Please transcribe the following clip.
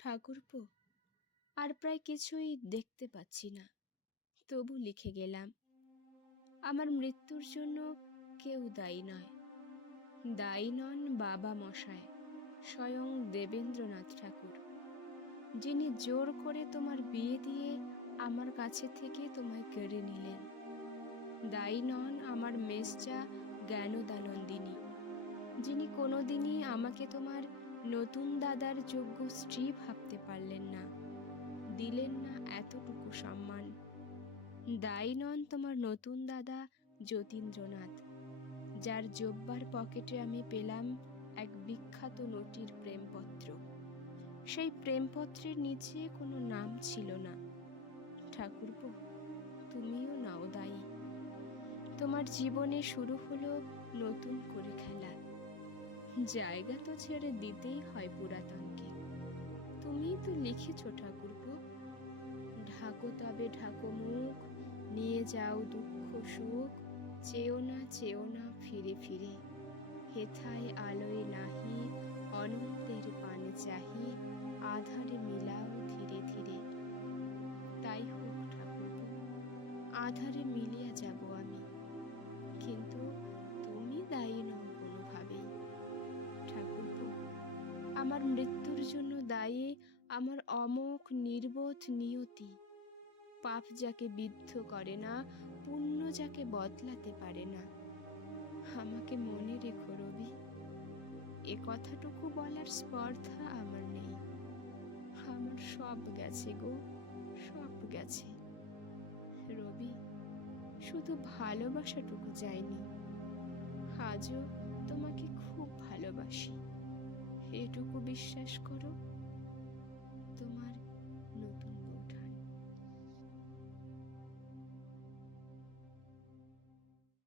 ঠাকুরপো? আর প্রায় কিছুই দেখতে পাচ্ছি না। তবু লিখে গেলাম, আমার মৃত্যুর জন্য কেউ দায়ী নয়। দায়ী নন বাবা মশায় স্বয়ং দেবেন্দ্রনাথ ঠাকুর, যিনি জোর করে তোমার বিয়ে দিয়ে আমার কাছে থেকে তোমায় কেড়ে নিলেন। দায়ী নন আমার মেসচা জ্ঞানদানন্দিনী, যিনি কোনোদিনই আমাকে তোমার নতুন দাদার যোগ্য স্ত্রী ভাবতে পারলেন না। দিলেন না এতটুকু সম্মান। দায়ী নন তোমার নতুন দাদা যতীন্দ্রনাথ। যার জব্বার পকেটে আমি পেলাম এক বিখ্যাত নটির প্রেমপত্র। সেই প্রেমপত্রের নিচে কোনো নাম ছিল না। ঠাকুরপো, তুমিও নাও দায়ী। তোমার জীবনে শুরু হলো নতুন করে খেলা। জায়গা তো ছেড়ে দিতেই হয় পুরাতনকে। তুমিই তো লিখেছ ঠাকুরপো। ঢাকো তবে ঢাকো মুখ, নিয়ে যাও দুঃখ সুখ, চেও না চেও না ফিরে ফিরে। হেথায় আলোয় নাহি, অনন্তের পানে চাহি, আধারে মিলাও ধীরে ধীরে। তাই হোক ঠাকুরপো, আধারে মিলিয়া যাব আমার মৃত্যুর জন্য দায়ী আমার অমোক নির্বোধ নিয়তি। পাপ যাকে বিদ্ধ করে না, পুণ্য যাকে বদলাতে পারে না। আমাকে মনে রেখো রবি, এ কথাটুকু বলার স্পর্ধা আমার নেই। আমার সব গেছে গো, সব গেছে। রবি, শুধু ভালোবাসাটুকু চাইনি। আজও তোমাকে খুব ভালোবাসি। এটুকু বিশ্বাস করো।